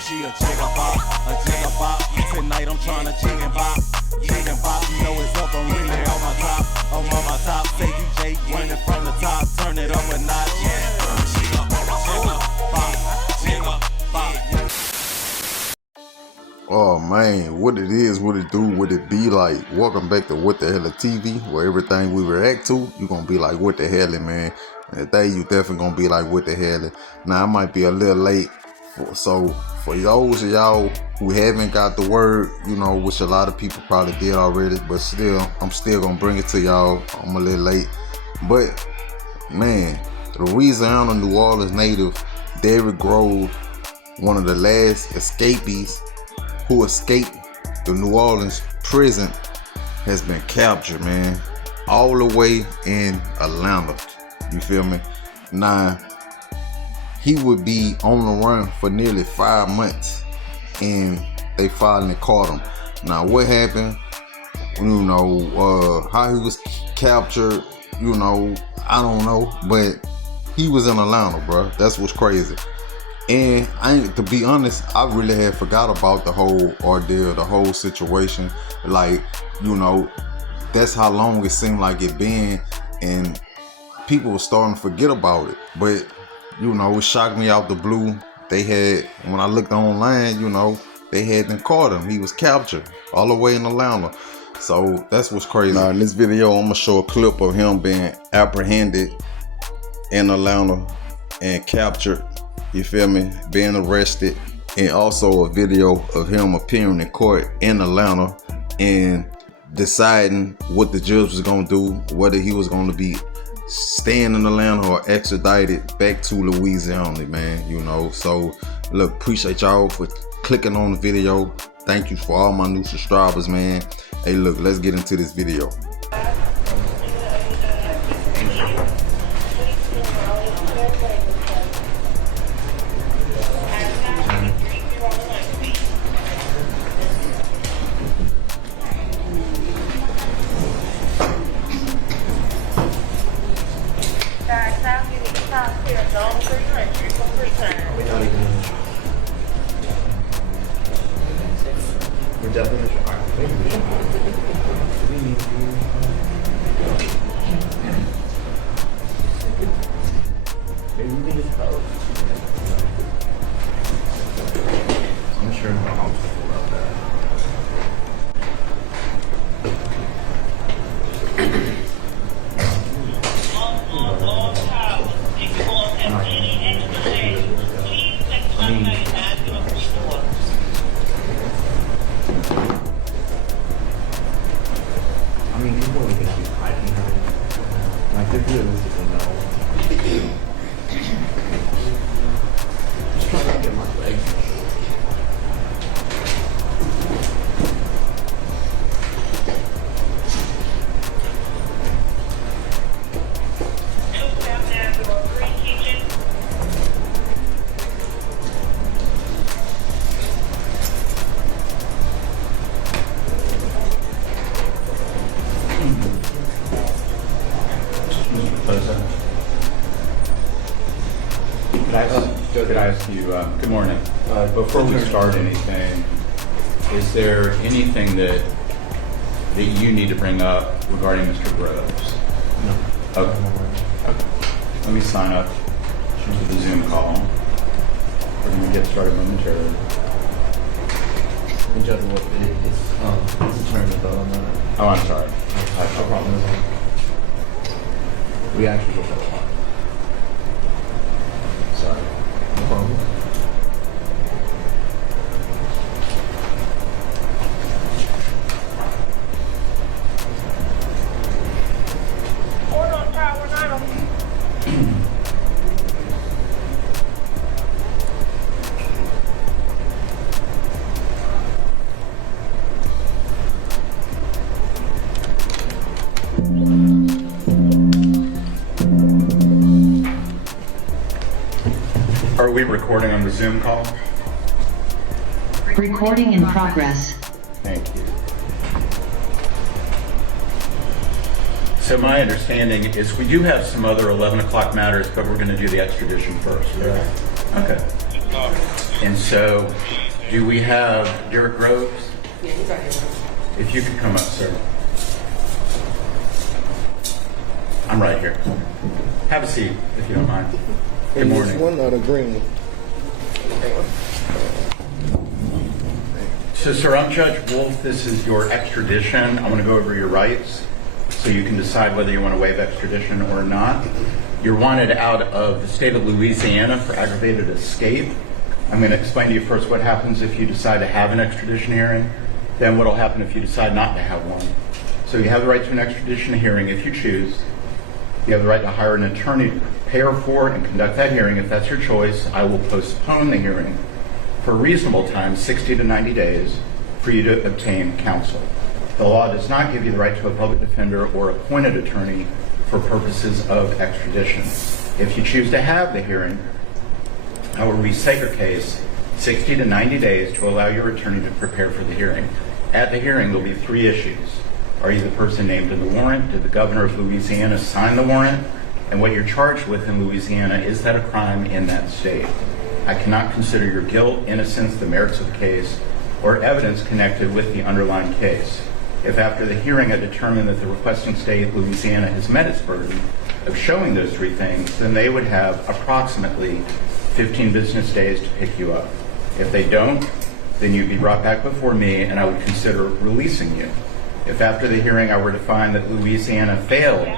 she a jigger bop, a jigger bop. Tonight I'm tryna jig and bop, jig and bop. You know it's up, I'm really on my top, I'm on my top. Say DJ running from the top, turn it up a notch. Yeah, jigger, jigger bop, jigger bop. Oh man, what it is, what it do, what it be like. Welcome back to What the Hell TV, where everything we react to, you gonna be like, what the hell, man. And today you definitely gonna be like, what the hell. Now I might be a little late, so for those of y'all who haven't got the word, you know, which a lot of people probably did already, but still, I'm still gonna bring it to y'all. I'm a little late, but man, the Louisiana, New Orleans native Derrick Groves, one of the last escapees who escaped the New Orleans prison, has been captured, man, all the way in Atlanta. You feel me? Now, he would be on the run for nearly 5 months, and they finally caught him. Now, what happened? You know, how he was captured, you know, I don't know, but he was in Atlanta, bro. That's what's crazy. And to be honest, I really had forgot about the whole ordeal, the whole situation. Like, you know, that's how long it seemed like it been, and people were starting to forget about it. But, you know, it shocked me out the blue. They had, when I looked online, you know, they had them caught him. He was captured all the way in Atlanta. So that's what's crazy. Now in this video, I'm gonna show a clip of him being apprehended in Atlanta and captured. You feel me? Being arrested, and also a video of him appearing in court in Atlanta and deciding what the judge was gonna do, whether he was gonna be staying in Atlanta or extradited back to Louisiana, man. You know, so look, appreciate y'all for clicking on the video. Thank you for all my new subscribers, man. Hey, look, let's get into this video. We're definitely maybe we can just post. I'm sure my mom's cool about that. I mean, people are going to be hiding her. Like, they're realistically no. Just trying to get my legs. Could I ask you, good morning, before we start anything, is there anything that you need to bring up regarding Mr. Groves? No. Okay. Let me sign up to the Zoom call. We're going to get started momentarily. And judge what it's determined though on that. Oh, I'm sorry. No problem. We actually just have a lot. Sorry. No problem. Hold on, Tower 9. Are we recording on the Zoom call? Recording in progress. Thank you. So my understanding is we do have some other 11 o'clock matters, but we're going to do the extradition first. Right? Okay. And so, do we have Derrick Groves? Yeah, he's right here. If you could come up, sir. I'm right here. Have a seat, if you don't mind. Good morning. This one or the green one? So, sir, I'm Judge Wolf. This is your extradition. I'm going to go over your rights so you can decide whether you want to waive extradition or not. You're wanted out of the state of Louisiana for aggravated escape. I'm going to explain to you first what happens if you decide to have an extradition hearing, then what will happen if you decide not to have one. So you have the right to an extradition hearing if you choose. You have the right to hire an attorney to prepare for and conduct that hearing. If that's your choice, I will postpone the hearing for a reasonable time, 60 to 90 days, for you to obtain counsel. The law does not give you the right to a public defender or appointed attorney for purposes of extradition. If you choose to have the hearing, I will restate your case 60 to 90 days to allow your attorney to prepare for the hearing. At the hearing, there will be 3 issues. Are you the person named in the warrant? Did the governor of Louisiana sign the warrant? And what you're charged with in Louisiana, is that a crime in that state? I cannot consider your guilt, innocence, the merits of the case, or evidence connected with the underlying case. If after the hearing I determine that the requesting state, Louisiana, has met its burden of showing those 3 things, then they would have approximately 15 business days to pick you up. If they don't, then you'd be brought back before me and I would consider releasing you. If after the hearing I were to find that Louisiana failed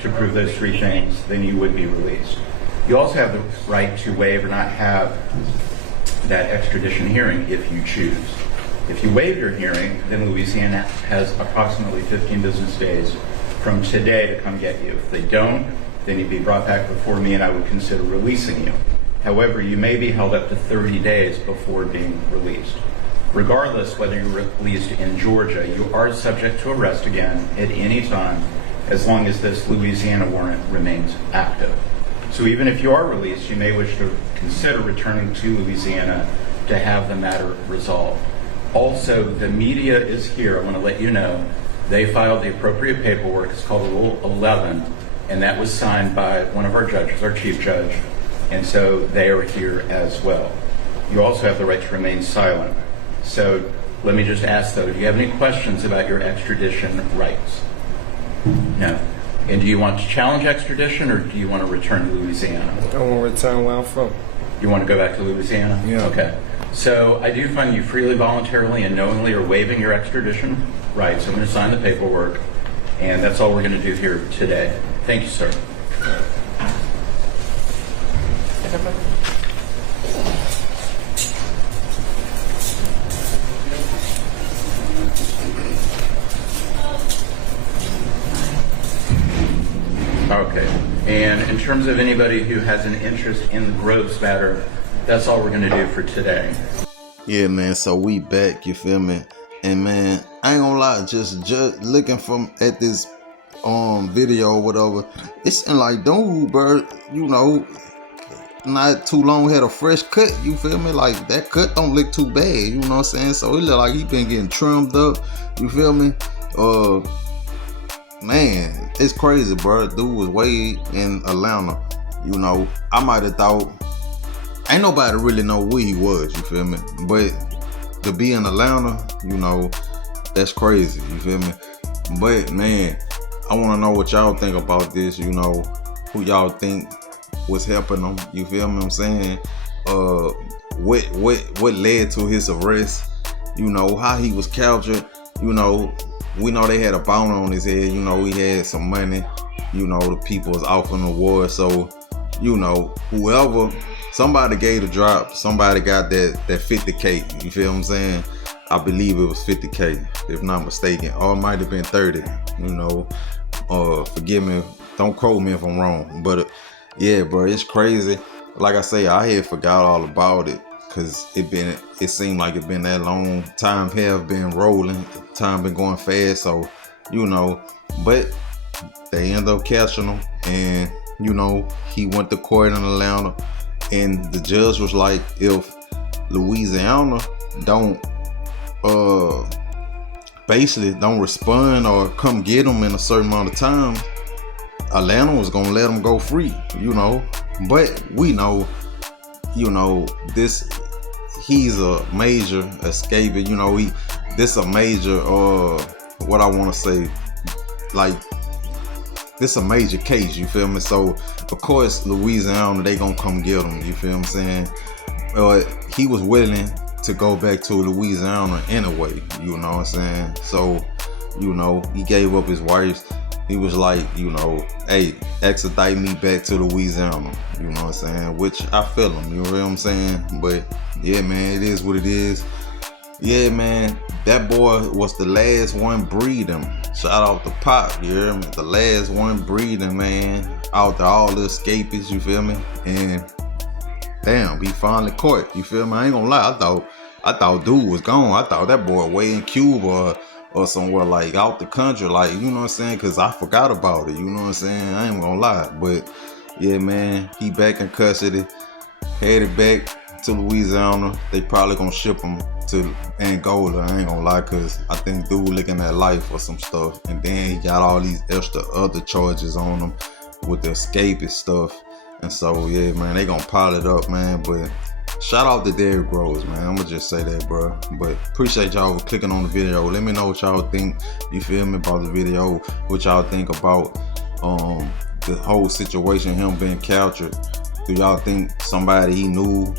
to prove those 3 things, then you would be released. You also have the right to waive or not have that extradition hearing if you choose. If you waive your hearing, then Louisiana has approximately 15 business days from today to come get you. If they don't, then you'd be brought back before me and I would consider releasing you. However, you may be held up to 30 days before being released. Regardless whether you're released in Georgia, you are subject to arrest again at any time as long as this Louisiana warrant remains active. So even if you are released, you may wish to consider returning to Louisiana to have the matter resolved. Also, the media is here. I want to let you know they filed the appropriate paperwork. It's called Rule 11, and that was signed by one of our judges, our chief judge, and so they are here as well. You also have the right to remain silent. So let me just ask, though, do you have any questions about your extradition rights? No. And do you want to challenge extradition, or do you want to return to Louisiana? I want to return where I'm from. You want to go back to Louisiana? Yeah. Okay. So I do find you freely, voluntarily, and knowingly are waiving your extradition rights. I'm going to sign the paperwork, and that's all we're going to do here today. Thank you, sir. Okay. And in terms of anybody who has an interest in the Groves matter, that's all we're going to do for today. Yeah, man, so we back, you feel me? And man, I ain't gonna lie, just looking at this video or whatever, it's like, dude, bro, you know, not too long had a fresh cut, you feel me? Like, that cut don't look too bad, you know what I'm saying? So it look like he been getting trimmed up, you feel me? Man, it's crazy, bro. Dude was way in Atlanta, you know. I might have thought, ain't nobody really know where he was, you feel me? But to be in Atlanta, you know, that's crazy, you feel me? But man, I want to know what y'all think about this, you know, who y'all think was helping him, you feel me what I'm saying? What led to his arrest, you know, how he was captured, you know. We know they had a bounty on his head, you know, he had some money, you know, the people was offering the award, so, you know, whoever, somebody gave the drop, somebody got that 50K, you feel what I'm saying? I believe it was 50K, if not mistaken, or it might have been 30, you know, forgive me, don't quote me if I'm wrong, but yeah, bro, it's crazy. Like I say, I had forgot all about it, cause it seemed like it been that long. Time have been rolling, time been going fast, so, you know, but they ended up catching him, and, you know, he went to court in Atlanta, and the judge was like, if Louisiana don't basically don't respond or come get him in a certain amount of time, Atlanta was gonna let him go free, you know. But we know, you know, this he's a major escapee. You know, this a major what I want to say, like, this a major case, you feel me? So of course Louisiana, they gonna come get him, you feel what I'm saying? He was willing to go back to Louisiana anyway, you know what I'm saying? So, you know, he gave up his wife. He was like, you know, hey, extradite me back to Louisiana, you know what I'm saying? Which I feel him, you know what I'm saying? But yeah, man, it is what it is. Yeah, man, that boy was the last one breathing. Shout out to Pop, you hear me? The last one breathing, man, out to all the escapees, you feel me? And damn, he finally caught, you feel me? I ain't gonna lie, I thought dude was gone. I thought that boy way in Cuba or somewhere like out the country, like, you know what I'm saying? Cause I forgot about it, you know what I'm saying? I ain't gonna lie, but yeah, man, he back in custody, headed back to Louisiana. They probably gonna ship him to Angola, I ain't gonna lie, cause I think dude looking at life or some stuff, and then he got all these extra other charges on him with the escapist stuff. And so yeah, man, they gonna pile it up, man. But shout out to Derrick Groves, man. I'm gonna just say that, bro. But appreciate y'all for clicking on the video. Let me know what y'all think, you feel me, about the video, what y'all think about the whole situation, him being captured. Do y'all think somebody he knew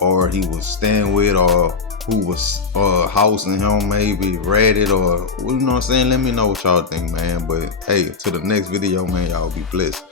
or he was staying with, or who was housing him maybe ratted, or, you know what I'm saying? Let me know what y'all think, man. But hey, to the next video, man, y'all be blessed.